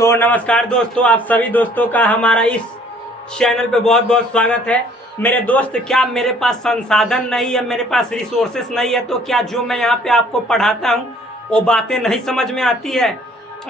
नमस्कार दोस्तों, आप सभी दोस्तों का हमारा इस चैनल पे बहुत बहुत स्वागत है। मेरे दोस्त, क्या मेरे पास संसाधन नहीं है, मेरे पास रिसोर्सेस नहीं है, तो क्या जो मैं यहाँ पे आपको पढ़ाता हूँ वो बातें नहीं समझ में आती है?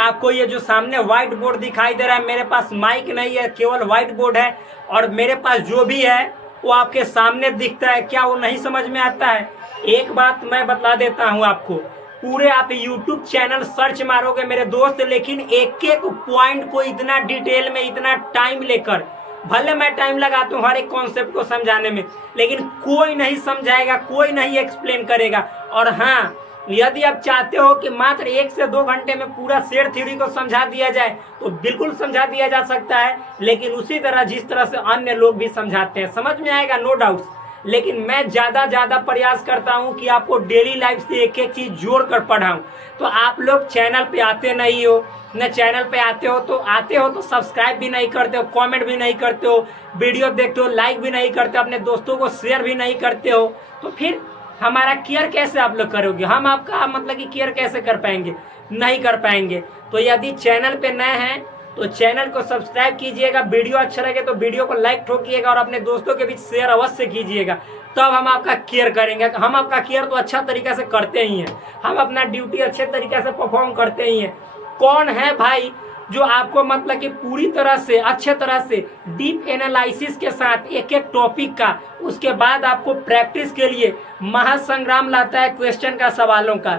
आपको ये जो सामने व्हाइट बोर्ड दिखाई दे रहा है, मेरे पास माइक नहीं है, केवल व्हाइट बोर्ड है और मेरे पास जो भी है वो आपके सामने दिखता है। क्या वो नहीं समझ में आता है? एक बात मैं बता देता हूँ आपको, पूरे आप YouTube चैनल सर्च मारोगे मेरे दोस्त, लेकिन एक एक पॉइंट को इतना डिटेल में, इतना टाइम लेकर, भले मैं टाइम लगाता हूँ हर एक कॉन्सेप्ट को समझाने में, लेकिन कोई नहीं समझाएगा, कोई नहीं एक्सप्लेन करेगा। और हाँ, यदि आप चाहते हो कि मात्र 1 से 2 घंटे में पूरा शेयर थ्योरी को समझा दिया जाए तो बिल्कुल समझा दिया जा सकता है, लेकिन उसी तरह जिस तरह से अन्य लोग भी समझाते हैं समझ में आएगा, नो डाउट। लेकिन मैं ज़्यादा प्रयास करता हूं कि आपको डेली लाइफ से एक एक चीज़ जोड़ कर पढ़ाऊं। तो आप लोग चैनल पे आते नहीं हो, न चैनल पे आते हो तो सब्सक्राइब भी नहीं करते हो, कमेंट भी नहीं करते हो, वीडियो देखते हो लाइक भी नहीं करते हो, अपने दोस्तों को शेयर भी नहीं करते हो, तो फिर हमारा केयर कैसे आप लोग करोगे? हम आपका मतलब कि केयर कैसे कर पाएंगे? नहीं कर पाएंगे। तो यदि चैनल पे नए हैं तो चैनल को सब्सक्राइब कीजिएगा, वीडियो अच्छा लगे तो वीडियो को लाइक ठोकिएगा और अपने दोस्तों के बीच शेयर अवश्य कीजिएगा, तब हम आपका केयर करेंगे। हम आपका केयर तो अच्छा तरीका से करते ही हैं, हम अपना ड्यूटी अच्छे तरीके से परफॉर्म करते ही हैं। कौन है भाई जो आपको मतलब कि पूरी तरह से अच्छे तरह से डीप एनालिसिस के साथ एक एक टॉपिक का, उसके बाद आपको प्रैक्टिस के लिए महासंग्राम लाता है क्वेश्चन का, सवालों का,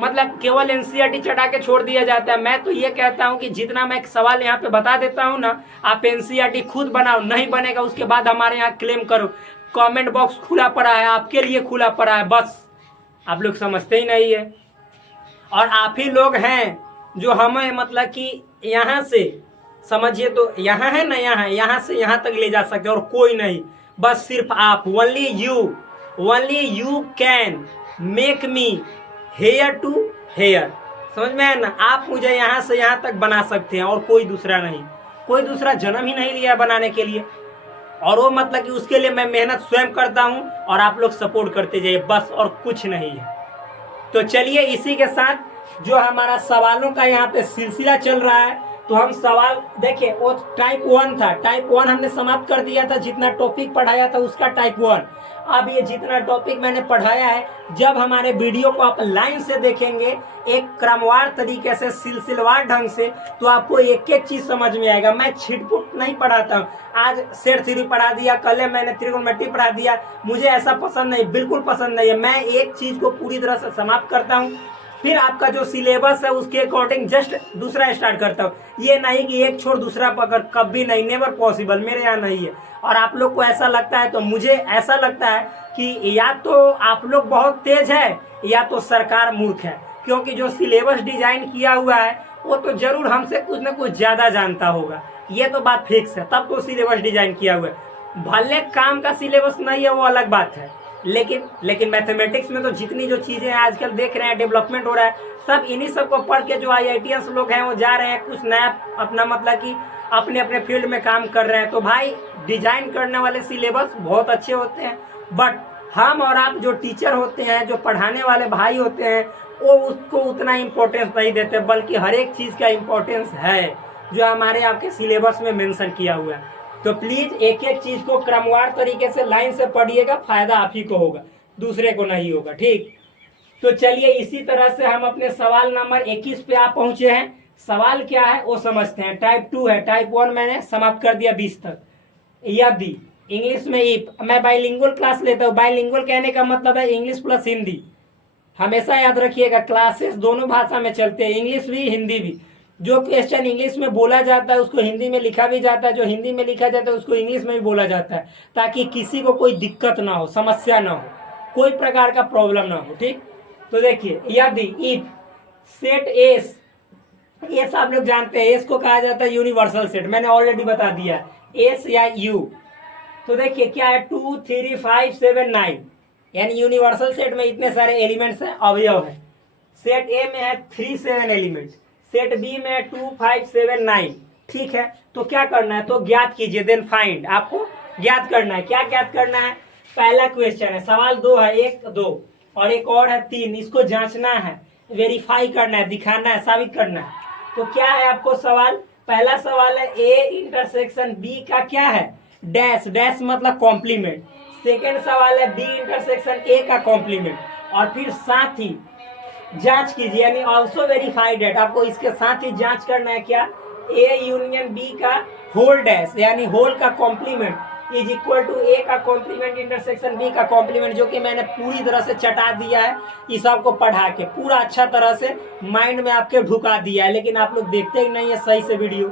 मतलब केवल एनसीईआरटी चढ़ा के छोड़ दिया जाता है। मैं तो ये कहता हूँ कि जितना मैं एक सवाल यहाँ पे बता देता हूँ ना, आप एनसीईआरटी खुद बनाओ, नहीं बनेगा उसके बाद हमारे यहाँ क्लेम करो। कमेंट बॉक्स खुला पड़ा है, आपके लिए खुला पड़ा है, बस आप लोग समझते ही नहीं है। और आप ही लोग हैं जो हमें मतलब कि यहाँ से समझिए तो यहाँ है ना, यहाँ से यहाँ तक ले जा सकते, और कोई नहीं, बस सिर्फ आप, only you can make me here to here. समझ में है ना? आप मुझे यहाँ से यहाँ तक बना सकते हैं और कोई दूसरा नहीं, कोई दूसरा जन्म ही नहीं लिया बनाने के लिए। और वो मतलब कि उसके लिए मैं मेहनत स्वयं करता हूँ और आप लोग सपोर्ट करते जाइए, बस, और कुछ नहीं है। तो चलिए, इसी के साथ जो हमारा सवालों का यहाँ पे सिलसिला चल रहा है, तो हम सवाल देखिए, वो टाइप 1 था, टाइप 1 हमने समाप्त कर दिया था, जितना टॉपिक पढ़ाया था उसका टाइप 1। अब ये जितना टॉपिक मैंने पढ़ाया है, जब हमारे वीडियो को आप लाइन से देखेंगे, एक क्रमवार तरीके से, सिलसिलेवार ढंग से, तो आपको एक एक चीज समझ में आएगा। मैं छिटपुट नहीं पढ़ाता हूँ, आज शेयर थ्योरी पढ़ा दिया, कल मैंने त्रिकोणमिति पढ़ा दिया, मुझे ऐसा पसंद नहीं, बिल्कुल पसंद नहीं है। मैं एक चीज को पूरी तरह से समाप्त करता हूँ, फिर आपका जो सिलेबस है उसके अकॉर्डिंग जस्ट दूसरा स्टार्ट करता हूँ। ये नहीं कि एक छोड़ दूसरा पकड़, कभी नहीं, नेवर पॉसिबल, मेरे यहाँ नहीं है। और आप लोग को ऐसा लगता है तो मुझे ऐसा लगता है कि या तो आप लोग बहुत तेज है या तो सरकार मूर्ख है, क्योंकि जो सिलेबस डिजाइन किया हुआ है वो तो जरूर हमसे कुछ न कुछ ज्यादा जानता होगा, ये तो बात फिक्स है, तब तो सिलेबस डिजाइन किया हुआ है। भले काम का सिलेबस नहीं है वो अलग बात है, लेकिन मैथमेटिक्स में तो जितनी जो चीजें आजकल देख रहे हैं, डेवलपमेंट हो रहा है, सब इन्हीं सब को पढ़ के जो IITians लोग हैं वो जा रहे हैं, कुछ नया अपना मतलब कि अपने अपने फील्ड में काम कर रहे हैं। तो भाई, डिजाइन करने वाले सिलेबस बहुत अच्छे होते हैं, बट हम और आप जो टीचर होते हैं, जो पढ़ाने वाले भाई होते हैं, वो उसको उतना इम्पोर्टेंस नहीं देते, बल्कि हर एक चीज़ का इम्पोर्टेंस है जो हमारे आपके सिलेबस में मेंशन किया हुआ है। तो प्लीज एक एक चीज को क्रमवार तरीके से लाइन से पढ़िएगा, फायदा आप ही को होगा, दूसरे को नहीं होगा, ठीक? तो चलिए, इसी तरह से हम अपने सवाल नंबर 21 पे आप पहुंचे हैं। सवाल क्या है वो समझते हैं। टाइप 2 है, टाइप 1 मैंने समाप्त कर दिया 20 तक। यदि इंग्लिश में मैं बाइलिंगुअल क्लास लेता हूँ, बाइलिंगुअल कहने का मतलब है इंग्लिश प्लस हिंदी, हमेशा याद रखिएगा, क्लासेस दोनों भाषा में चलते हैं, इंग्लिश भी हिंदी भी। जो क्वेश्चन इंग्लिश में बोला जाता है उसको हिंदी में लिखा भी जाता है, जो हिंदी में लिखा जाता है उसको इंग्लिश में भी बोला जाता है, ताकि किसी को कोई दिक्कत ना हो, समस्या ना हो, कोई प्रकार का प्रॉब्लम ना हो, ठीक? तो देखिए, यदि इफ सेट एस आप लोग जानते हैं, एस को कहा जाता है यूनिवर्सल सेट, मैंने ऑलरेडी बता दिया, एस या यू। तो देखिए क्या है, 2 3 5 7 9, यानी यूनिवर्सल सेट में इतने सारे एलिमेंट्स हैं, अवयव है। सेट ए में है 3 7 एलिमेंट, सेट बी में 2 5 7 9, ठीक है? तो क्या करना है, तो ज्ञात कीजिए, देन फाइंड, आपको ज्ञात करना है। क्या ज्ञात करना है? पहला क्वेश्चन है, सवाल 2 है, 1 2 और एक और है 3, इसको जांचना है, वेरीफाई करना है, दिखाना है, साबित करना है। तो क्या है आपको सवाल, पहला सवाल है ए इंटरसेक्शन बी का क्या है, डैश, डैश मतलब कॉम्प्लीमेंट। सेकेंड सवाल है बी इंटरसेक्शन ए का कॉम्प्लीमेंट, और फिर साथ ही जांच कीजिए, यानी ऑल्सो वेरीफाइड डेट, आपको इसके साथ ही जांच करना है क्या, ए यूनियन बी का होल डैश यानी होल का कॉम्प्लीमेंट इज इक्वल टू ए का कॉम्प्लीमेंट इंटरसेक्शन बी का कॉम्प्लीमेंट, जो कि मैंने पूरी तरह से चटा दिया है इस सबको पढ़ा के, पूरा अच्छा तरह से माइंड में आपके ढुका दिया है, लेकिन आप लोग देखते ही नहीं है सही से वीडियो।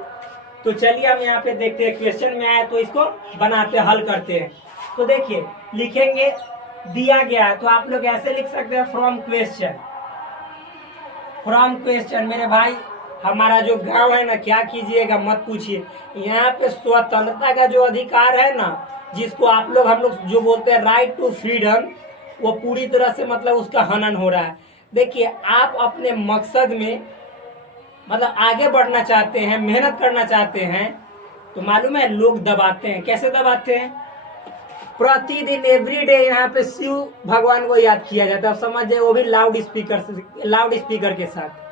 तो चलिए हम यहाँ पे देखते हैं, क्वेश्चन में आया तो इसको बनाते हल करते हैं। तो देखिए लिखेंगे, दिया गया है तो आप लोग ऐसे लिख सकते हैं फ्रॉम क्वेश्चन, फ्रॉम क्वेश्चन। मेरे भाई हमारा जो गांव है ना, क्या कीजिएगा मत पूछिए, यहाँ पे स्वतंत्रता का जो अधिकार है ना, जिसको आप लोग हम लोग जो बोलते हैं राइट टू फ्रीडम, वो पूरी तरह से मतलब उसका हनन हो रहा है। देखिए आप अपने मकसद में मतलब आगे बढ़ना चाहते हैं, मेहनत करना चाहते हैं, तो मालूम है लोग दबाते हैं, कैसे दबाते हैं, प्रतिदिन एवरीडे यहाँ पे शिव भगवान को याद किया जाता है, समझ जाए, वो भी लाउड स्पीकर के साथ।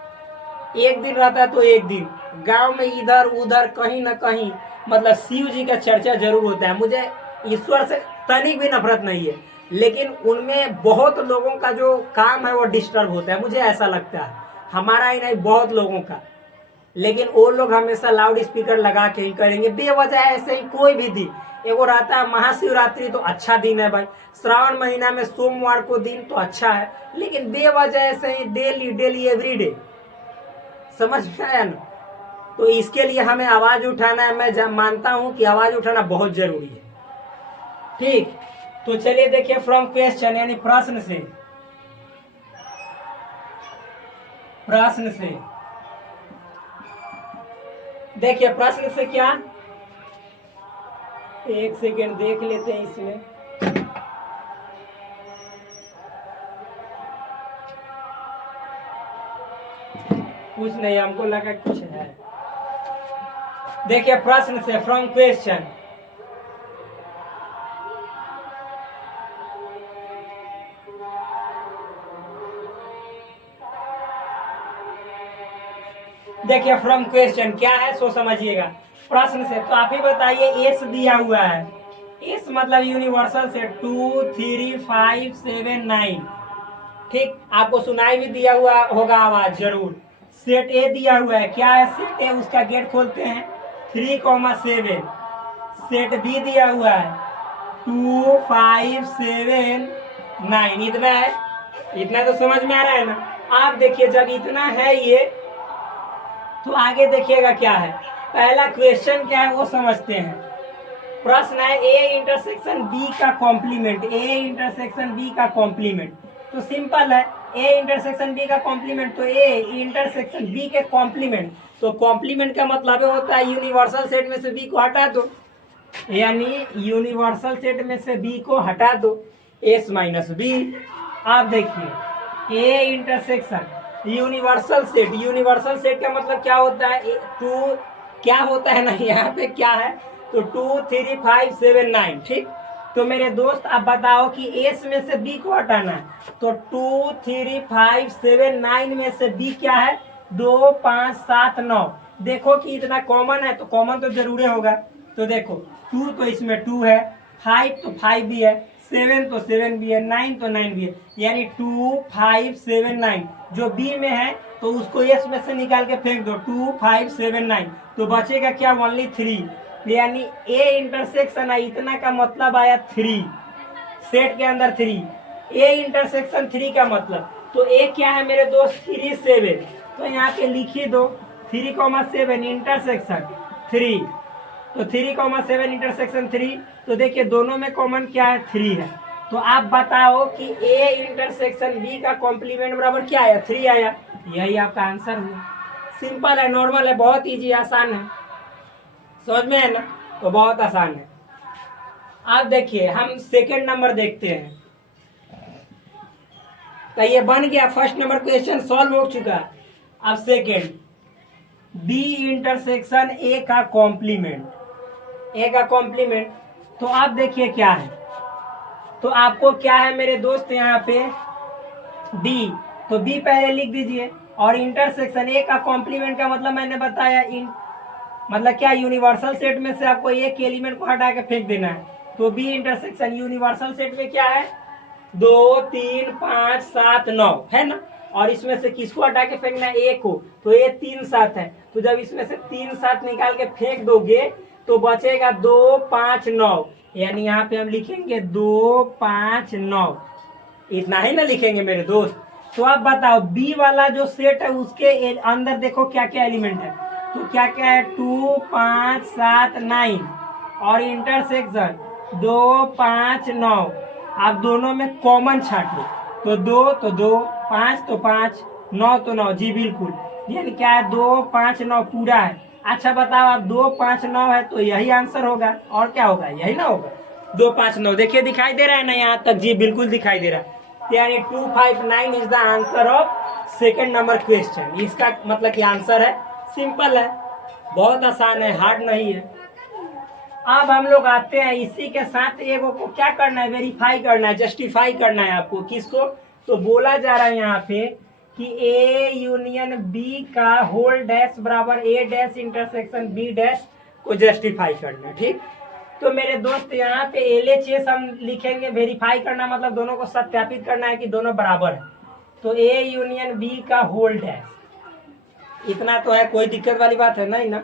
एक दिन रहता है तो एक दिन गांव में इधर उधर कहीं ना कहीं मतलब शिव जी का चर्चा जरूर होता है। मुझे ईश्वर से तनिक भी नफरत नहीं है, लेकिन उनमें बहुत लोगों का जो काम है वो डिस्टर्ब होता है, मुझे ऐसा लगता है, हमारा ही नहीं बहुत लोगों का। लेकिन वो लोग हमेशा लाउड स्पीकर लगा के ही करेंगे बेवजह, ऐसे ही कोई भी दिन, एगो रहता है महाशिवरात्रि तो अच्छा दिन है भाई, श्रावण महीना में सोमवार को दिन तो अच्छा है, लेकिन बेवजह ऐसे ही डेली डेली एवरीडे, समझ में आया ना। तो इसके लिए हमें आवाज उठाना है, मैं मानता हूं कि आवाज उठाना बहुत जरूरी है, ठीक। तो चलिए देखिए फ्रॉम क्वेश्चन यानी प्रश्न से, प्रश्न से देखिए, प्रश्न से क्या, एक सेकेंड देख लेते हैं इसमें, कुछ नहीं, हमको लगा कुछ है। देखिए प्रश्न से, फ्रॉम क्वेश्चन, देखिए फ्रॉम क्वेश्चन क्या है सो समझिएगा। प्रश्न से तो आप ही बताइए, एस दिया हुआ है, एस मतलब यूनिवर्सल सेट 2 3 5 7 9, ठीक। आपको सुनाई भी दिया हुआ होगा आवाज जरूर। सेट ए दिया हुआ है, क्या है सेट ए, उसका गेट खोलते हैं 3,7। सेट बी दिया हुआ है 2 5 7 9, इतना है, इतना तो समझ में आ रहा है ना। आप देखिए जब इतना है ये, तो आगे देखिएगा क्या है, पहला क्वेश्चन क्या है वो समझते हैं। प्रश्न है ए इंटरसेक्शन बी का कॉम्प्लीमेंट, ए इंटरसेक्शन बी का कॉम्प्लीमेंट, तो सिंपल है, ए इंटरसेक्शन बी का कॉम्प्लीमेंट, तो ए इंटरसेक्शन बी के कॉम्प्लीमेंट, तो कॉम्प्लीमेंट का मतलब होता है यूनिवर्सल सेट में से बी को हटा दो, यानी यूनिवर्सल सेट में से बी को हटा दो, एस माइनस बी। आप देखिए A intersection universal set, universal set का मतलब क्या होता है, टू क्या होता है ना, यहाँ पे क्या है, तो 2 3 5 7 9, ठीक। तो मेरे दोस्त आप बताओ कि एस में से बी को हटाना है, तो 2 3 5 7 9 में से बी क्या है, 2 5 7 9। देखो कि इतना कॉमन है तो कॉमन तो जरूरी होगा, तो देखो 2 तो इसमें 2 है, 5 तो 5 भी है, 7 तो 7 भी है, 9 तो 9 भी है, यानी 2 5 7 9 जो बी में है तो उसको एस में से निकाल के फेंक दो, 2 5 7 9, तो बचेगा क्या, ओनली 3, यानी ए इंटरसेक्शन है, इतना का मतलब आया 3, सेट के अंदर 3, ए इंटरसेक्शन 3 का मतलब, तो ए क्या है मेरे दोस्त 3 7, तो यहाँ पे लिखी दो 3,7 इंटरसेक्शन 3, तो 3,7 इंटरसेक्शन 3, तो देखिए दोनों में कॉमन क्या है, 3 है। तो आप बताओ कि ए इंटरसेक्शन बी का कॉम्प्लीमेंट बराबर क्या आया, 3 आया, यही आपका आंसर हुआ। सिंपल है, नॉर्मल है, बहुत इजी आसान है, समझ में है ना, तो बहुत आसान है। आप देखिए हम सेकेंड नंबर देखते हैं, तो ये बन गया, फर्स्ट नंबर क्वेश्चन सॉल्व हो चुका। अब सेकेंड, बी इंटरसेक्शन ए का कॉम्प्लीमेंट, ए का कॉम्प्लीमेंट, तो आप देखिए क्या है, तो आपको क्या है मेरे दोस्त यहाँ पे बी, तो बी पहले लिख दीजिए, और इंटरसेक्शन ए का कॉम्प्लीमेंट का मतलब मैंने बताया मतलब क्या, यूनिवर्सल सेट में से आपको एक एलिमेंट को हटा के फेंक देना है। तो बी इंटरसेक्शन यूनिवर्सल सेट में क्या है, 2 3 5 7 9 है ना, और इसमें से किसको हटा के फेंकना है, ए को। तो ये 3 7 है, तो जब इसमें से 3 7 निकाल के फेंक दोगे तो बचेगा 2 5 9, यानी यहाँ पे हम लिखेंगे 2 5 9। इतना ही ना लिखेंगे मेरे दोस्त। तो आप बताओ बी वाला जो सेट है उसके अंदर देखो क्या क्या एलिमेंट है। तो क्या क्या है, 2 5 7 9 और इंटरसेक्शन 2 5 9। आप दोनों में कॉमन छाट लो, तो 2 तो 2, 5 तो 5, 9 तो 9। जी बिल्कुल, यानी क्या है, 2 5 9 पूरा है। अच्छा बताओ आप, 2 5 9 है तो यही आंसर होगा, और क्या होगा, यही ना होगा, 2 5 9। देखिए दिखाई दे रहा है ना यहाँ तक, जी बिल्कुल दिखाई दे रहा है। यानी 259 is the answer of second number question. इसका मतलब कि आंसर है, सिंपल है, बहुत आसान है, हार्ड नहीं है। अब हम लोग आते हैं इसी के साथ एगो को क्या करना है, वेरीफाई करना है, जस्टिफाई करना है आपको। किसको, तो बोला जा रहा है यहाँ पे कि ए यूनियन बी का होल डैश बराबर ए डैश इंटरसेक्शन बी डैश को जस्टिफाई करना है। ठीक, तो मेरे दोस्त यहाँ पे LHS हम लिखेंगे, वेरीफाई करना मतलब दोनों को सत्यापित करना है कि दोनों बराबर है। तो ए यूनियन बी का होल डैश, इतना तो है, कोई दिक्कत वाली बात है नहीं ना।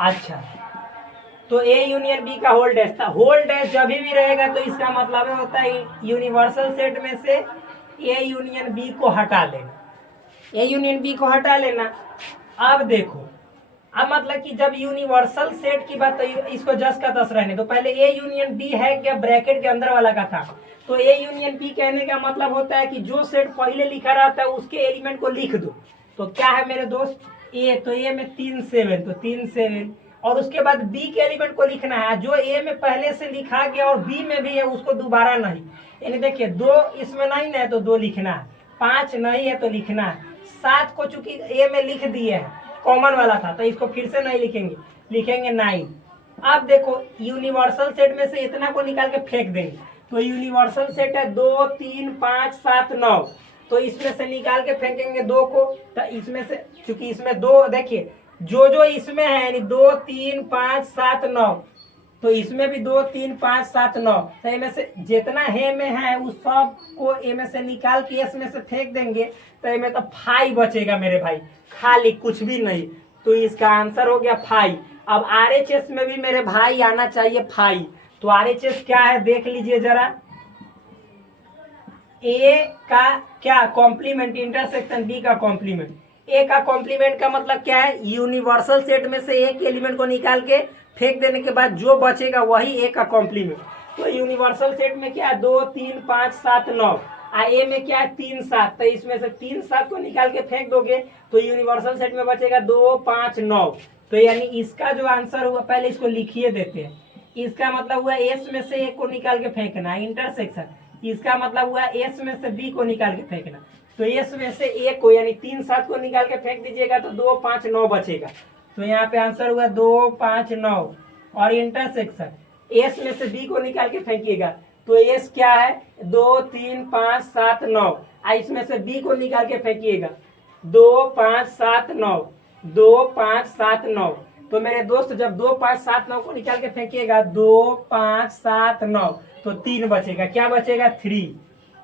अच्छा, तो ए यूनियन बी का होल डैश था। होल डैश जब भी रहेगा तो इसका मतलब होता है यूनिवर्सल सेट में से ए यूनियन बी को हटा लेना, ए यूनियन बी को हटा लेना। अब देखो, अब मतलब कि जब यूनिवर्सल सेट की बात, तो इसको जस का तस रहने तो पहले ए यूनियन बी है क्या, ब्रैकेट के अंदर वाला का था। तो ए यूनियन बी कहने का मतलब होता है कि जो सेट पहले लिखा रहता है उसके एलिमेंट को लिख दो। तो क्या है मेरे दोस्त, ए, तो ए में 3 7, तो 3 7, और उसके बाद बी के एलिमेंट को लिखना है, जो ए में पहले से लिखा गया और बी में भी है उसको दोबारा नहीं। यानी देखिए 2 इसमें नहीं है तो 2 लिखना है, 5 नहीं है तो लिखना है, 7 को चूंकि ए में लिख दिए है, कॉमन वाला था, तो इसको फिर से नहीं लिखेंगे, लिखेंगे 9। अब देखो यूनिवर्सल सेट में से इतना को निकाल के फेंक देंगे। तो यूनिवर्सल सेट है 2 3 5 7 9, तो इसमें से निकाल के फेंकेंगे 2 को। तो इसमें से चूंकि इसमें 2, देखिए जो इसमें है यानी 2 3 5 7 9, तो इसमें भी 2 3 5 7 9, तो इनमें से जितना है में है उस सब को ए में से निकाल के एस में से फेंक देंगे, तो इनमें तो 5 बचेगा मेरे भाई, खाली कुछ भी नहीं। तो इसका आंसर हो गया 5। अब RHS में भी मेरे भाई आना चाहिए 5। तो RHS क्या है देख लीजिए जरा, ए का क्या कॉम्प्लीमेंट इंटरसेक्शन बी का कॉम्प्लीमेंट। ए का कॉम्प्लीमेंट का मतलब क्या है, यूनिवर्सल सेट में से एक एलिमेंट को निकाल के फेंक देने के बाद जो बचेगा वही ए का कॉम्प्लीमेंट। तो यूनिवर्सल सेट में क्या है, 2 3 5 7 9, ए में क्या है 3 7, तो इसमें से 3 7 को निकाल के फेंक दोगे तो यूनिवर्सल सेट में बचेगा 2 5 9। तो यानी इसका जो आंसर हुआ, पहले इसको लिखिए देते हैं, इसका मतलब हुआ एस में से एक को निकाल के फेंकना इंटरसेक्शन, इसका मतलब हुआ एस में से बी को निकाल के फेंकना। तो एस में से एक को यानी 3 7 को निकाल के फेंक दीजिएगा तो 2 5 9 बचेगा। तो यहाँ पे आंसर हुआ 2 5 9। और इंटरसेक्शन एस में से बी को निकाल के फेंकिएगा तो एस क्या है, 2 3 5 7 9, इसमें से बी को निकाल के फेंकिएगा 2 5 7 9, 2 5 7 9। तो मेरे दोस्त जब 2 5 7 9 को निकाल के फेंकिएगा 2 5 7 9, तो 3 बचेगा, क्या बचेगा 3।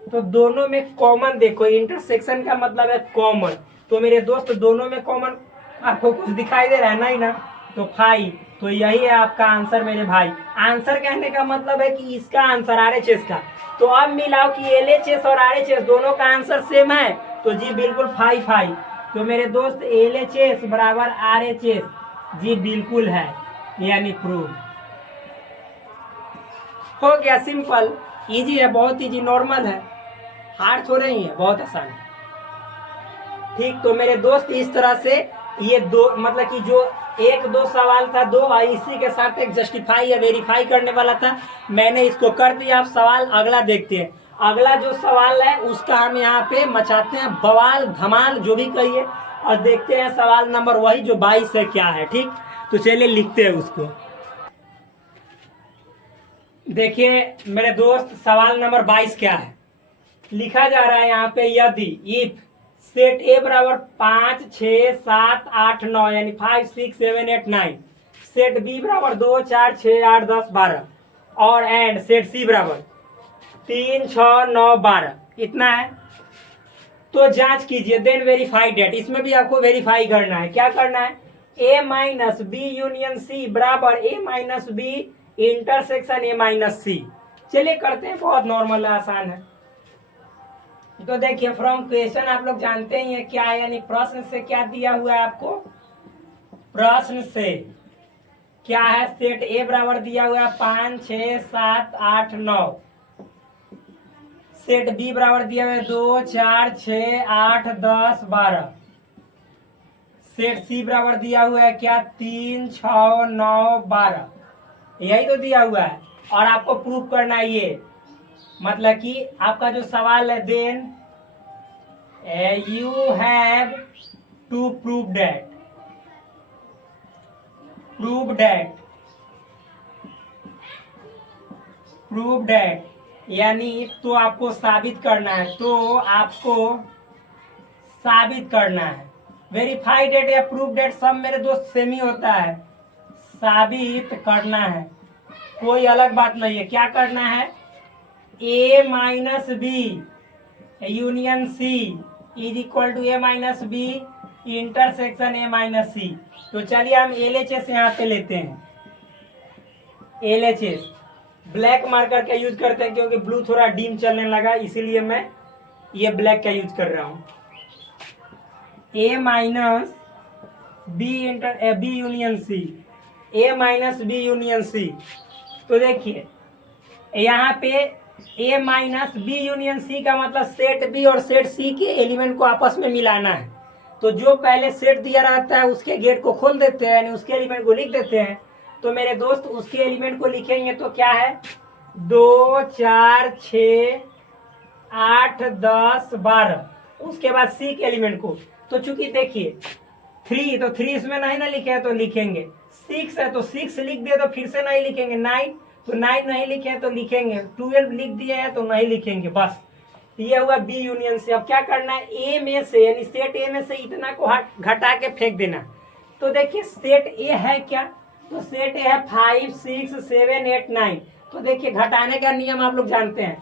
तो दोनों में कॉमन देखो, इंटरसेक्शन का मतलब है कॉमन। तो मेरे दोस्त दोनों में कॉमन आपको कुछ दिखाई दे रहा है नहीं ना, तो 5। तो यही है आपका आंसर मेरे भाई। आंसर कहने का मतलब है कि इसका आंसर RHS का। तो अब मिलाओ कि LHS और RHS दोनों का आंसर सेम है, तो जी बिल्कुल 5 5। तो मेरे दोस्त LHS बराबर RHS, जी बिल्कुल है, यानी प्रूव हो गया। सिंपल, इजी है, बहुत इजी, नॉर्मल है, हार्ड थोड़े ही है, बहुत आसान है। ठीक, तो मेरे दोस्त इस तरह से ये दो मतलब कि जो 1 2 सवाल था, 2 इसी के साथ एक जस्टिफाई या वेरीफाई करने वाला था, मैंने इसको कर दिया। आप सवाल अगला देखते हैं। अगला जो सवाल है उसका हम यहाँ पे मचाते हैं बवाल धमाल, जो भी कहिए, और देखते हैं सवाल नंबर वही जो 22 है क्या है। ठीक, तो चलिए लिखते हैं उसको। देखिए मेरे दोस्त सवाल नंबर 22 क्या है, लिखा जा रहा है यहाँ पे, यदि इफ सेट ए बराबर 5 6 7 8 9 यानी 5 6 7 8 9। सेट बी बराबर 2 4 6 8 10 12 और एंड सेट सी बराबर 3 6 9 12। इतना है। तो जांच कीजिए, देन वेरीफाई डेट। इसमें भी आपको वेरीफाई करना है। क्या करना है? A minus B union C बराबर A minus B intersection A minus C. चलिए करते हैं, बहुत नॉर्मल आसान है। तो देखिए फ्रॉम क्वेश्चन आप लोग जानते ही हैं क्या है, यानी प्रश्न से क्या दिया हुआ है आपको। प्रश्न से क्या है? सेट ए बराबर दिया हुआ है 5 6 7 8 9। सेट बी बराबर दिया हुआ है 2 4 6 8 10 12। सेट सी बराबर दिया हुआ है क्या? 3 6 9 12। यही तो दिया हुआ है और आपको प्रूफ करना है ये। मतलब कि आपका जो सवाल है, then you have to prove that यानी तो आपको साबित करना है। वेरीफाई डेट या प्रूफ डेट सब मेरे दोस्त सेम ही होता है। साबित करना है, कोई अलग बात नहीं है। क्या करना है? A minus B union C is equal to A minus B intersection A minus C. तो चलिए हम LHS यहाँ पे लेते हैं। LHS ब्लैक मार्कर का यूज करते हैं क्योंकि ब्लू थोड़ा डीम चलने लगा, इसीलिए मैं ये ब्लैक का यूज कर रहा हूँ। ए माइनस बी यूनियन सी, ए माइनस बी यूनियन सी। तो देखिए यहाँ पे ए माइनस बी यूनियन सी का मतलब सेट बी और सेट सी के एलिमेंट को आपस में मिलाना है। तो जो पहले सेट दिया रहता है उसके गेट को खोल देते हैं, यानी उसके एलिमेंट को लिख देते हैं। तो मेरे दोस्त उसके एलिमेंट को लिखेंगे तो क्या है? 2 4 6 8 10 12। उसके बाद सी के एलिमेंट को, तो चूंकि देखिए 3, तो 3 इसमें नहीं ना लिखे हैं तो लिखेंगे। 6 है तो 6 लिख दिए तो फिर से नहीं लिखेंगे। 9 तो 9 नहीं लिखे हैं तो लिखेंगे। 12 लिख दिए हैं तो नहीं लिखेंगे। बस ये हुआ बी यूनियन से। अब क्या करना है? ए में से, यानी सेट ए में से इतना को घटा के फेंक देना। तो देखिए सेट ए है क्या? तो सेट ए है 5 6 7 8 9। तो देखिए घटाने का नियम आप लोग जानते हैं,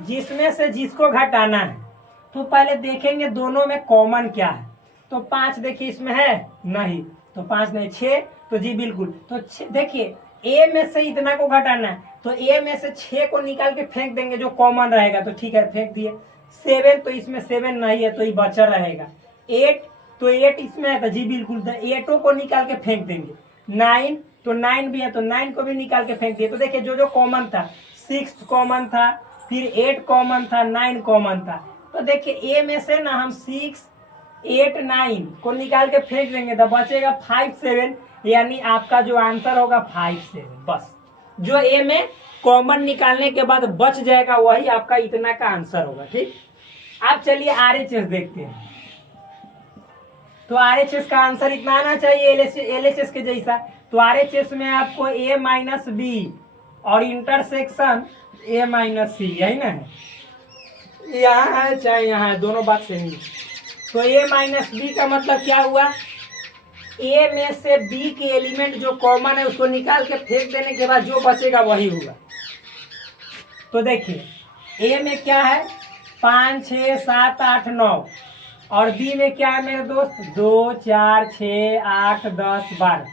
जिसमें से जिसको घटाना है तो पहले देखेंगे दोनों में कॉमन क्या है। तो 5 देखिए इसमें है नहीं, तो 5 नहीं। 6 तो जी बिल्कुल। तो देखिए ए में से इतना को घटाना है तो ए में से 6 को निकाल के फेंक देंगे जो कॉमन रहेगा। तो ठीक है, फेंक दिए। 7 तो इसमें 7 नहीं है तो ये बचा रहेगा। 8 तो 8 इसमें है तो जी बिल्कुल, तो 8 को निकाल के फेंक देंगे। 9 तो 9 भी है तो 9 को भी निकाल के फेंक दिए। तो देखिए जो जो कॉमन था, 6 कॉमन था, फिर 8 कॉमन था, 9 कॉमन था। तो देखिए ए में से ना हम 6 8 9 को निकाल के फेंक देंगे तो बचेगा 5 7, यानी आपका जो आंसर होगा 5 7। बस जो ए में कॉमन निकालने के बाद बच जाएगा वही आपका इतना का आंसर होगा। ठीक, अब चलिए RHS देखते हैं। तो RHS का आंसर इतना आना चाहिए LHS के जैसा। तो RHS में आपको ए माइनस बी और इंटरसेक्शन ए माइनस सी, यही ना है? यहाँ है चाहे यहाँ है, दोनों बात सही। तो ए माइनस बी का मतलब क्या हुआ? ए में से बी के एलिमेंट जो कॉमन है उसको निकाल के फेंक देने के बाद जो बचेगा वही हुआ। तो देखिए ए में क्या है? 5 6 7 8 9 और बी में क्या है मेरे दोस्त? 2 4 6 8 10 12।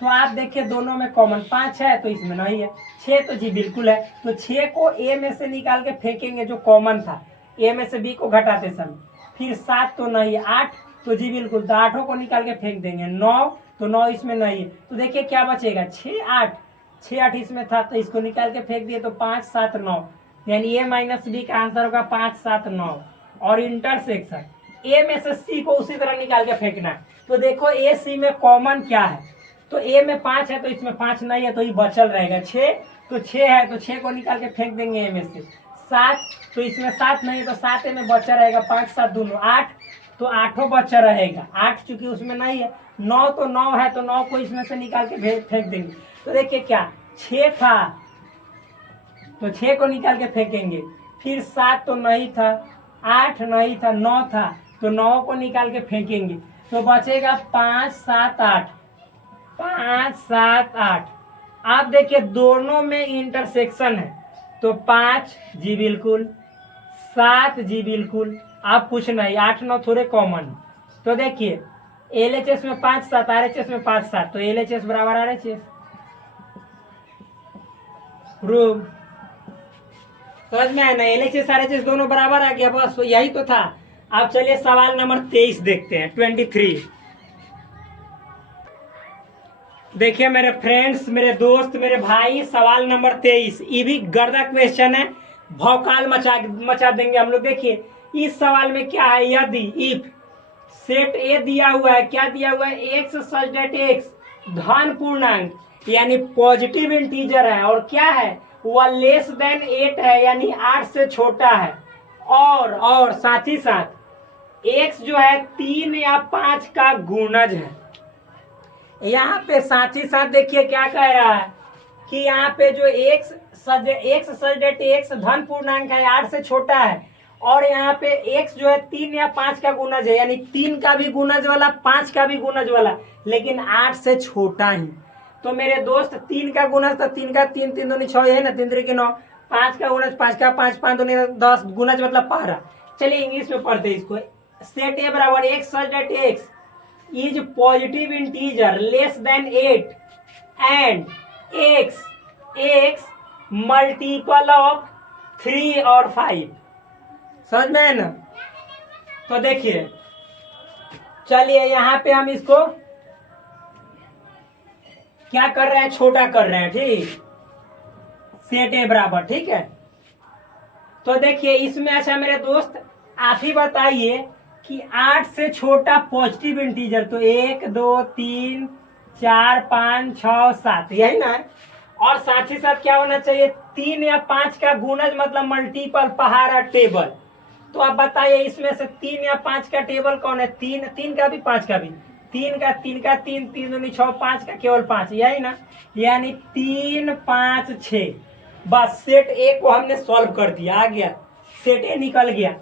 तो आप देखिए दोनों में कॉमन 5 है तो इसमें नहीं है। 6 तो जी बिल्कुल है। तो 6 को ए में से निकाल के फेंकेंगे जो कॉमन था, ए में से बी को घटाते समय। फिर 7 तो नहीं है। 8 तो जी बिल्कुल, तो 8 को निकाल के फेंक देंगे। 9 तो 9 इसमें नहीं है। तो देखिए क्या बचेगा? 6 8 इसमें था तो इसको निकाल के फेंक दिए तो 5 7 9, यानी ए माइनस बी का आंसर होगा 5 7 9। और इंटरसेक्शन ए में से सी को उसी तरह निकाल के फेंकना। तो देखो ए सी में कॉमन क्या है? तो ए में 5 है तो इसमें 5 नहीं है तो ये बचल रहेगा। 6 तो 6 है तो 6 को निकाल के फेंक देंगे ए में से। 7 तो इसमें 7 नहीं तो 7 में बचा रहेगा। 5 7 दोनों 8 तो 8 बचा रहेगा। 8 चूंकि उसमें नहीं है। 9 तो 9 है तो 9 को इसमें से निकाल के फेंक देंगे। तो देखिए क्या 6 था तो 6 को निकाल के फेंकेंगे। फिर 7 तो नहीं था, 8 नहीं था, 9 था तो 9 को निकाल के फेंकेंगे तो बचेगा 5 7 8, 5 7 8। आप देखिए दोनों में इंटरसेक्शन है तो 5 जी बिल्कुल, 7 जी बिल्कुल, आप कुछ नहीं, 8 9 थोड़े कॉमन। तो देखिए LHS में 5 7, RHS में 5 7, तो LHS बराबर RHS रूम। समझ में आया ना, LHS RHS दोनों बराबर आ गया, बस यही तो था। अब चलिए सवाल नंबर 23 देखते हैं, 23। देखिए मेरे फ्रेंड्स, मेरे दोस्त, मेरे भाई, सवाल नंबर 23 ये भी गर्दा क्वेश्चन है, भौकाल मचा देंगे हम लोग। देखिए इस सवाल में क्या है, यदि इफ सेट ए दिया हुआ है, क्या दिया हुआ है, एक्स सच दैट एक्स धन पूर्णांक यानी पॉजिटिव इंटीजर है, और क्या है वह लेस देन 8 है यानी 8 से छोटा है, और साथ ही साथ x जो है 3 या 5 का गुणज है। यहाँ पे साथ ही साथ देखिए क्या कह रहा है कि यहाँ पे जो x सच दैट x धन पूर्णांक है 8 से छोटा है, और यहाँ पे x जो है 3 या 5 का गुणज है यानी 3 का भी गुणज वाला 5 का भी गुणज वाला, लेकिन 8 से छोटा ही। तो मेरे दोस्त 3 का गुणज तो 3 का 3 3 दूनी 6 है ना, 3 3 9, 5 का गुणज 5 का 5 5 दूनी 10, गुणज मतलब 12। चलिए इंग्लिश में पढ़ते हैं इसको। सेट ए बराबर x such that x is positive integer less than 8 and x multiple of 3 और 5। समझ में है ना। तो देखिए चलिए यहाँ पे हम इसको क्या कर रहे हैं, छोटा कर रहे हैं, ठीक, सेट ए बराबर, ठीक है। तो देखिए इसमें अच्छा मेरे दोस्त आप ही बताइए कि 8 से छोटा पॉजिटिव इंटीजर तो 1 2 3 4 5 6 7 यही ना है, और साथ ही साथ क्या होना चाहिए 3 या 5 का गुणज मतलब मल्टीपल पहाड़ा टेबल। तो आप बताइए इसमें से 3 या 5 का टेबल कौन है, 3 का भी 5 का भी, 3 का 3 3 दूनी 6, 5 का केवल 5, यही ना, यानी 3 5 6। बस सेट ए को हमने सॉल्व कर दिया, आ गया सेट ए निकल गया।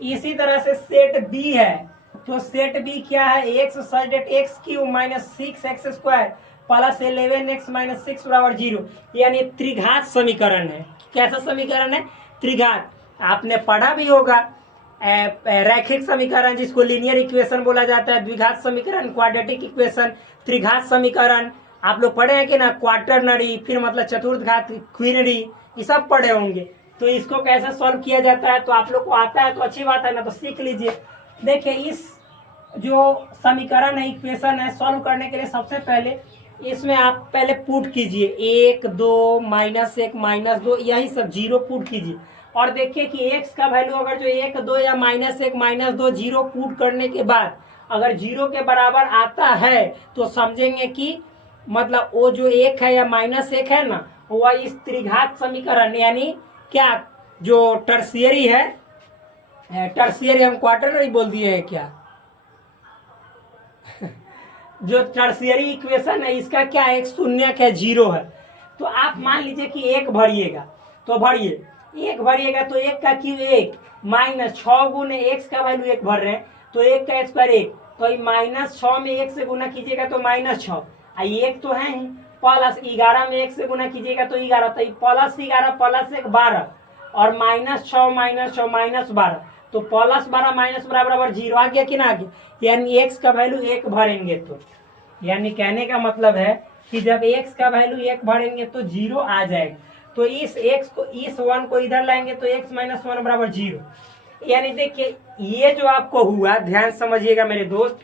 इसी तरह से सेट बी है, तो सेट बी क्या है, x such that x cube minus 6x square plus 11x minus 6 बराबर 0 यानी त्रिघात समीकरण है। कैसा समीकरण है, त्रिघात। आपने पढ़ा भी होगा रैखिक समीकरण जिसको लीनियर इक्वेशन बोला जाता है, द्विघात समीकरण, क्वाड्रेटिक इक्वेशन, त्रिघात समीकरण आप लोग पढ़े हैं कि ना, क्वार्टरनरी, फिर मतलब चतुर्थघात, क्वीनरी, ये सब पढ़े होंगे। तो इसको कैसे सॉल्व किया जाता है तो आप लोग को आता है तो अच्छी बात है ना, तो सीख लीजिए। देखिए इस जो समीकरण है, इक्वेशन है, सॉल्व करने के लिए सबसे पहले इसमें आप पहले पुट कीजिए 1 2 -1 -2 यही सब 0 पुट कीजिए, और देखिए कि x का वैल्यू अगर जो 1 2 या -1 -2 0 पुट करने के बाद अगर 0 के बराबर आता है तो समझेंगे कि मतलब वो जो 1 है या -1 है ना, वह इस त्रिघात समीकरण यानी क्या जो टर्शियरी है, टर्शियरी हम क्वार्टरनरी बोल दिए हैं क्या जो टर्शियरी इक्वेशन है इसका क्या है, एक शून्य है, 0 है। तो आप मान लीजिए कि 1 भरिएगा, तो भरिए 1 भरिएगा तो 1 का क्यूब 1 माइनस 6 गुने x का वैल्यू 1 भर रहे हैं तो 1 का स्क्वायर 1, तो -6 में 1 से गुना कीजिएगा तो -6, 1 तो है ही, प्लस 11 में 1 से गुना कीजिएगा तो 11, तो प्लस 11 प्लस 1 12, और -6 -12, तो प्लस 12 माइनस बराबर 0 आ गया कि ना आ गया, यानी x का वैल्यू 1 भरेंगे तो यानी कहने का मतलब है कि जब x का वैल्यू 1 भरेंगे तो 0 आ जाएगा। तो इस x को, इस 1 को इधर लाएंगे तो x - 1 बराबर 0, यानी देखिए ये जो आपको हुआ, ध्यान समझिएगा मेरे दोस्त,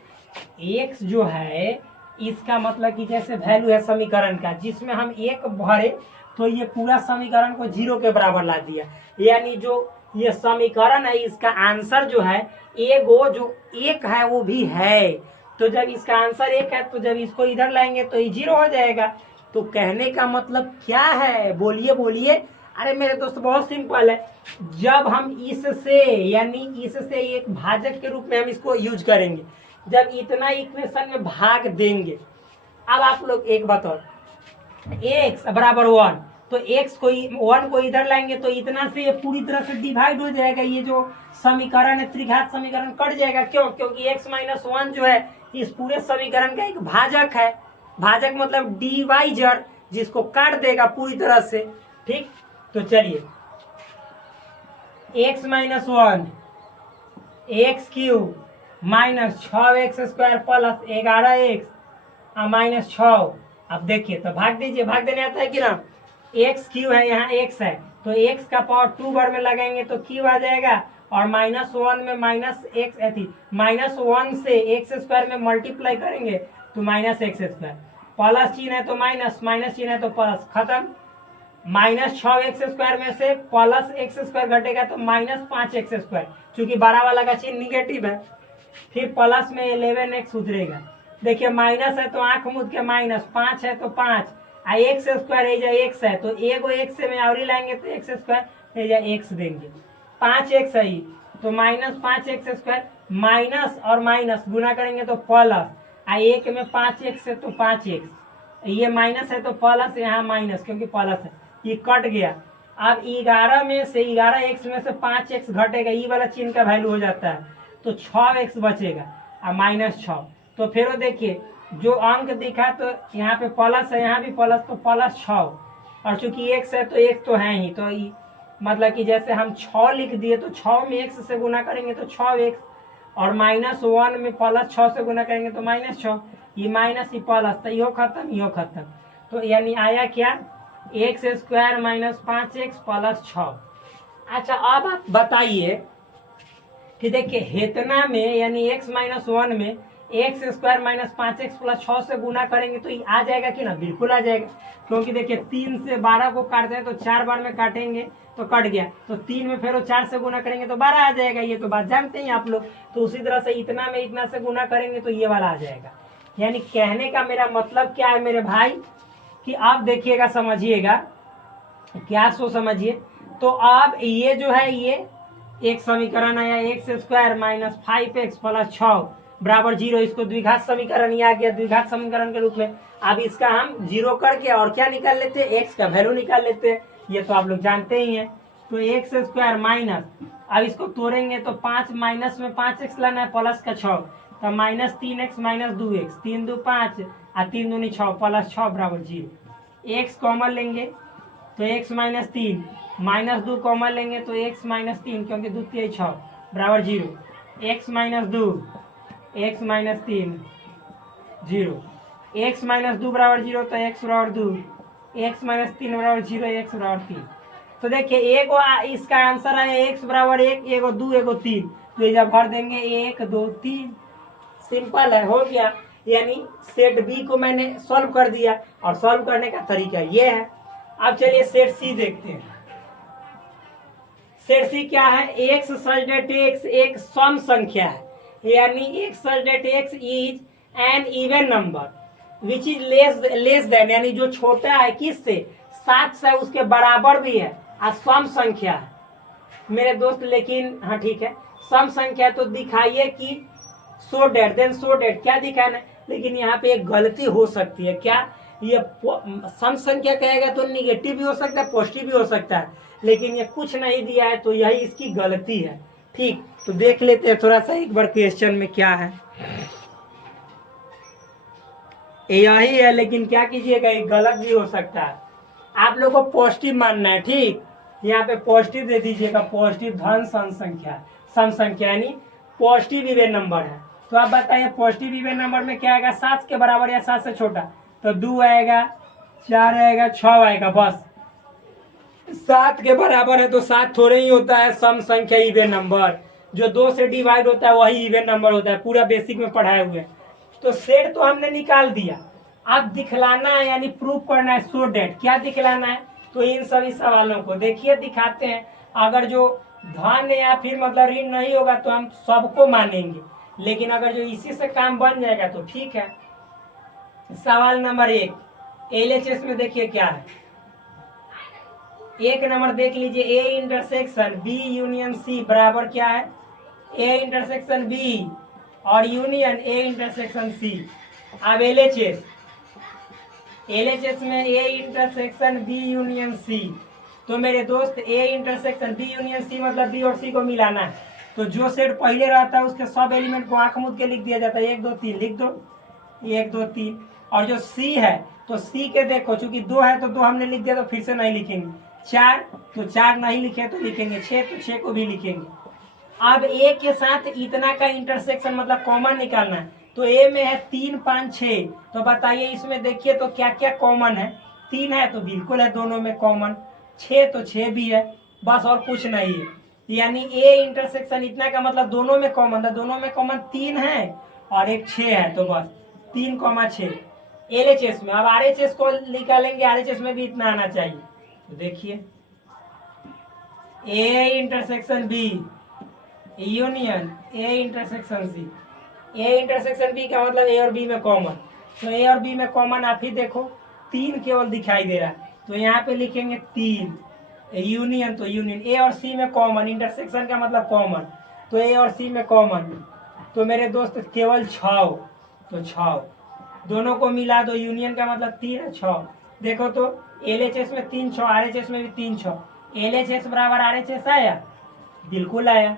x जो है इसका मतलब कि जैसे वैल्यू है समीकरण का जिसमें हम 1 भरे तो ये पूरा समीकरण को 0 के बराबर ला दिया, यानी जो ये समीकरण है इसका आंसर जो है एगो जो 1 है वो भी है। तो जब इसका आंसर 1 है तो जब इसको इधर लाएंगे तो ये 0 हो जाएगा। तो कहने का मतलब क्या है, बोलिए बोलिए। अरे मेरे दोस्त बहुत सिंपल है, जब हम इससे यानी इससे एक भाजक के रूप में हम इसको यूज करेंगे, जब इतना इक्वेशन में भाग देंगे। अब आप लोग एक बताओ, x बराबर 1 तो x को 1 को इधर लाएंगे तो इतना से ये पूरी तरह से डिवाइड हो जाएगा। ये जो समीकरण है त्रिघात समीकरण कट जाएगा। क्यों? क्योंकि x-1 जो है इस पूरे समीकरण का एक भाजक है। भाजक मतलब डिवाइजर, जिसको काट देगा पूरी तरह से। ठीक, तो चलिए x-1 x³ minus 6x² plus 11x minus 6। अब देखिए तो भाग दीजिए, भाग देने आता है कि ना। x³ है, यहाँ x है, तो x का पावर 2 बार में लगाएंगे तो क्यू आ जाएगा, और -1 में माइनस एक्स थी, -1 से x² में मल्टीप्लाई करेंगे तो -x²। प्लस चिन्ह है तो माइनस, माइनस चिन्ह है तो प्लस, खत्म। -6x² में से प्लस x² घटेगा तो -5x², क्योंकि बड़ा वाला का चिन्ह निगेटिव है। फिर प्लस में 11x उतरेगा। देखिए माइनस है तो आंख मूंद के माइनस, 5 है तो 5, x² x है तो एगो x से में आवरी लाएंगे तो x² x देंगे। 5x है तो -5x² माइनस और माइनस गुना करेंगे तो प्लस, एक में 5x है तो 5x, ये माइनस है तो प्लस, यहाँ माइनस क्योंकि प्लस है, ये कट गया। अब 11 में से 11x में से 5x घटेगा, ये वाला चिन्ह का वैल्यू हो जाता है, तो 6x बचेगा और -6। तो फिर वो देखिए जो अंक दिखा तो यहाँ पे प्लस है, यहाँ भी प्लस, तो +6, और चूंकि x है तो x तो है ही, तो मतलब कि जैसे हम 6 लिख दिए तो 6 में x से गुना करेंगे तो 6x, और -1 में +6 से गुना करेंगे तो -6, ये माइनस ये प्लस, तो यो खत्म यो खत्म। तो यानी आया क्या, x² - 5x + 6। अच्छा अब आप बताइए कि देखिए हेतना में यानी x-1 में x² - 5x + 6 से गुना करेंगे तो ये आ जाएगा कि ना, बिल्कुल आ जाएगा। क्योंकि देखिए 3 से 12 को काटते हैं तो 4 बार में काटेंगे तो कट गया, तो 3 में फिर वो 4 से गुना करेंगे तो 12 आ जाएगा। ये तो बात जानते हैं आप लोग। तो उसी तरह से इतना में इतना से गुना करेंगे तो ये वाला आ जाएगा। यानी कहने का मेरा मतलब क्या है मेरे भाई, कि आप देखिएगा, समझिएगा, क्या सो समझिए। तो अब ये जो है ये एक समीकरण आया, x² - 5x + 6 बराबर 0। इसको द्विघात समीकरण ही आ गया, द्विघात समीकरण के रूप में। अब इसका हम 0 करके और क्या निकाल लेते हैं, x का वैल्यू निकाल लेते हैं, ये तो आप लोग जानते ही हैं। तो x² माइनस, अब इसको तोड़ेंगे तो 5 माइनस में 5x लाना है, प्लस का 6, तो -3x - 2x, 3 2 5 और 3 दूनी 6 + 6 बराबर 0। x कॉमन लेंगे तो x - 3, -2 कॉमन लेंगे तो x - 3, क्योंकि 2 3 6 बराबर 0। x - 2 x - 3 0, x - 2 बराबर 0, तो x बराबर 2, x - 3 बराबर 0, x बराबर 3। तो देखिए एगो इसका आंसर है x बराबर 1, एगो 2 एगो 3, तो जब भर देंगे 1 2 3, सिंपल है, हो गया। यानी सेट बी को मैंने सॉल्व कर दिया, और सॉल्व करने का तरीका ये है। अब चलिए सेट सी देखते हैं। सेट सी क्या है, x सच x एक सम संख्या है, यानी x such x is an even number which is less than, यानी जो छोटा है किससे, 7 से उसके बराबर भी है, और सम संख्या है मेरे दोस्त। लेकिन हाँ ठीक है, सम संख्या तो दिखाइए कि सो डेट, देन सो डेट, क्या दिखाना है। लेकिन यहाँ पे एक गलती हो सकती है, क्या, ये सम संख्या कहेगा तो निगेटिव भी हो सकता है, पॉजिटिव भी हो सकता है, लेकिन ये कुछ नहीं दिया है, तो यही इसकी गलती है। ठीक, तो देख लेते हैं थोड़ा सा एक बार क्वेश्चन में क्या है। यही है, लेकिन क्या कीजिएगा, एक गलत भी हो सकता है। आप लोग को पॉजिटिव मानना है, ठीक, यहाँ पे पॉजिटिव दे दीजिएगा, पॉजिटिव धन सम संख्या यानी पॉजिटिव इवन नंबर है। तो आप बताइए पॉजिटिव इवन नंबर में क्या आएगा, 7 के बराबर या 7 से छोटा, तो 2 आएगा, 4 आएगा, 6 आएगा, बस। 7 के बराबर है तो 7 थोड़े ही होता है सम संख्या इवन नंबर, जो 2 से डिवाइड होता है वही इवन नंबर होता है, पूरा बेसिक में पढ़ाए हुए। तो सेट तो हमने निकाल दिया, अब दिखलाना है यानी प्रूफ करना है सो डेट। क्या दिखलाना है, तो इन सभी सवालों को देखिए दिखाते हैं। अगर जो धन या फिर मतलब ऋण नहीं होगा तो हम सबको मानेंगे, लेकिन अगर जो इसी से काम बन जाएगा तो ठीक है। सवाल नंबर 1 LHS में देखिए क्या है, एक नंबर देख लीजिए, A intersection B union C बराबर क्या है, A इंटरसेक्शन B और यूनियन A इंटरसेक्शन C। अब LHS LHS में A intersection B union C। तो मेरे दोस्त A intersection B union C मतलब B और C को मिलाना है। तो जो सेट पहले रहता है उसके सब एलिमेंट को आंख मूंद के लिख दिया जाता है, 1 2 3 लिख दो, 1 2 3। और जो C है तो C के देखो, चूंकि 2 है तो 2 हमने लिख दिया तो फिर से नहीं लिखेंगे। 4 तो 4 नहीं लिखे तो लिखेंगे 6, तो 6 को भी लिखेंगे। अब A के साथ इतना का इंटरसेक्शन मतलब कॉमन निकालना है। तो A में है 3 5 6, तो बताइए इसमें देखिए तो क्या क्या कॉमन है। 3 है तो बिल्कुल है दोनों में कॉमन, 6 तो 6 भी है, बस और कुछ नहीं है। यानी A इंटरसेक्शन इतना का मतलब दोनों में कॉमन था, दोनों में कॉमन 3 है और एक 6 है, तो बस 3, 6 LHS में। अब RHS को निकालेंगे, RHS में भी इतना आना चाहिए। तो देखिए A intersection B union A intersection C। A intersection B का मतलब A और B में कॉमन। तो A और B में कॉमन आप ही देखो, 3 केवल दिखाई दे रहा है, तो यहाँ पे लिखेंगे 3 यूनियन। तो यूनियन A और C में कॉमन, इंटरसेक्शन का मतलब कॉमन, तो A और C में कॉमन। तो मेरे दोस्त केवल 6, तो 6 दोनों को मिला दो, यूनियन का मतलब 3 है 6। देखो तो LHS में 3 6, RHS में भी 3 6, LHS बराबर RHS आया, बिल्कुल आया।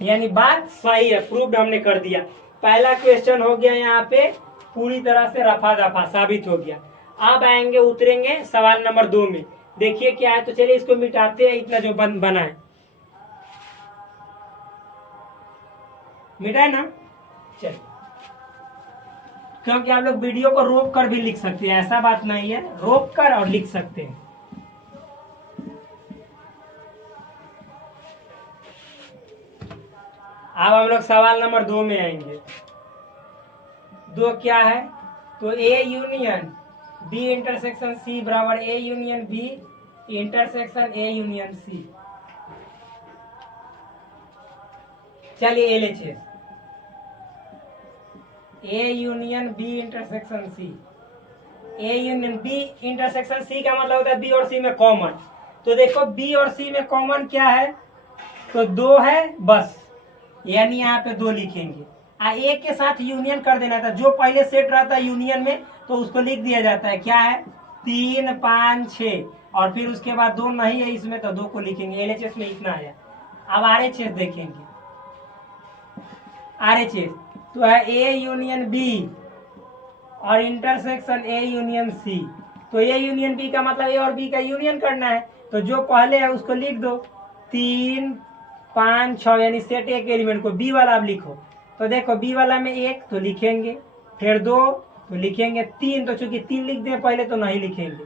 यानी बात सही है, प्रूव्ड हमने कर दिया। पहला क्वेश्चन हो गया यहाँ पे पूरी तरह से रफा दफा साबित हो गया। अब आएंगे उतरेंगे सवाल नंबर 2 में, देखिए क्या है। तो चलिए इसको मिटाते हैं, इतना जो बना है मिटा है ना। चलिए, क्योंकि आप लोग वीडियो को रोक कर भी लिख सकते हैं, ऐसा बात नहीं है, रोक कर और लिख सकते हैं। अब हम लोग सवाल नंबर 2 में आएंगे। 2 क्या है, तो A union B intersection C बराबर A union B intersection A union C। चलिए LHS A union B intersection C। A union B intersection C का मतलब होता है B और C में कॉमन। तो देखो B और C में कॉमन क्या है, तो 2 है बस, यानी यहाँ पे 2 लिखेंगे। A के साथ यूनियन कर देना था, जो पहले सेट रहता है यूनियन में तो उसको लिख दिया जाता है, क्या है 3 5 6, और फिर उसके बाद 2 नहीं है इसमें तो 2 को लिखेंगे। LHS में इतना आया। अब RHS देखेंगे, RHS तो है A यूनियन B और इंटरसेक्शन A यूनियन C। तो A यूनियन B का मतलब A और B का यूनियन करना है, तो जो पहले है उसको लिख दो, 3 5 6, यानी सेट एक एलिमेंट को B वाला आप लिखो। तो देखो B वाला में 1 तो लिखेंगे, फिर 2 तो लिखेंगे, 3 तो चूंकि 3 लिख दें पहले तो नहीं लिखेंगे।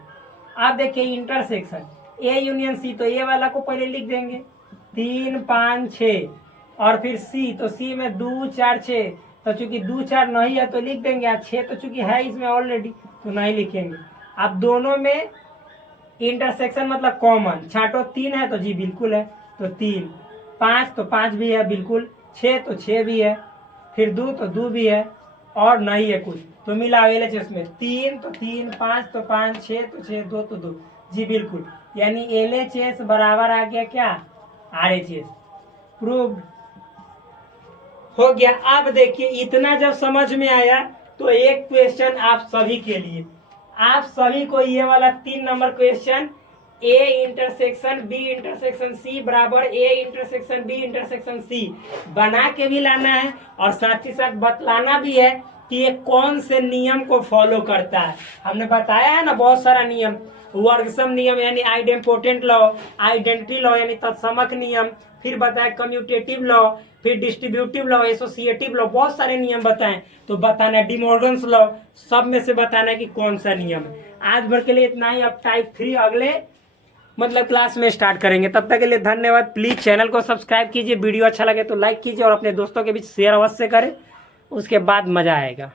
अब देखिए इंटरसेक्शन A यूनियन C, तो A वाला को पहले लिख देंगे 3 5 6, और फिर C, तो C में 2 4 6, तो चूंकि 2 4 नहीं है तो लिख देंगे, 6 तो चूंकि है इसमें ऑलरेडी तो नहीं लिखेंगे। अब दोनों में इंटरसेक्शन मतलब कॉमन, छाटो 3 है तो जी बिल्कुल है, तो 3, 5 तो 5 भी है बिल्कुल, 6 तो 6 भी है, फिर 2 तो 2 भी है, और नहीं है कुछ तो मिला LHS में 3 तो 3, 5 तो 5, 6 तो 6, 2 तो 2, जी बिल्कुल। यानी LHS बराबर आ गया क्या, RHS। प्रूव्ड हो गया। अब देखिए इतना जब समझ में आया तो एक क्वेश्चन आप सभी के लिए, आप सभी को ये वाला 3 number question A intersection B intersection C बराबर A intersection B intersection C बना के भी लाना है, और साथ ही साथ बतलाना भी है कि ये कौन से नियम को फॉलो करता है। हमने बताया है ना बहुत सारा नियम, वर्गसम नियम यानी आइडेम्पोटेंट लॉ, आइडेंटिटी लॉ यानी तत्समक नियम, फिर बताया कम्यूटेटिव लॉ, फिर डिस्ट्रीब्यूटिव लॉ, एसोसिएटिव लॉ, बहुत सारे नियम बताएं। तो बताना है डिमॉर्गन्स लॉ, सब में से बताना है कि कौन सा नियम है। आज भर के लिए इतना ही। अब टाइप 3 अगले मतलब क्लास में स्टार्ट करेंगे। तब तक के लिए धन्यवाद। प्लीज चैनल को सब्सक्राइब कीजिए, वीडियो अच्छा लगे तो लाइक कीजिए और अपने दोस्तों के बीच शेयर अवश्य करें, उसके बाद मजा आएगा।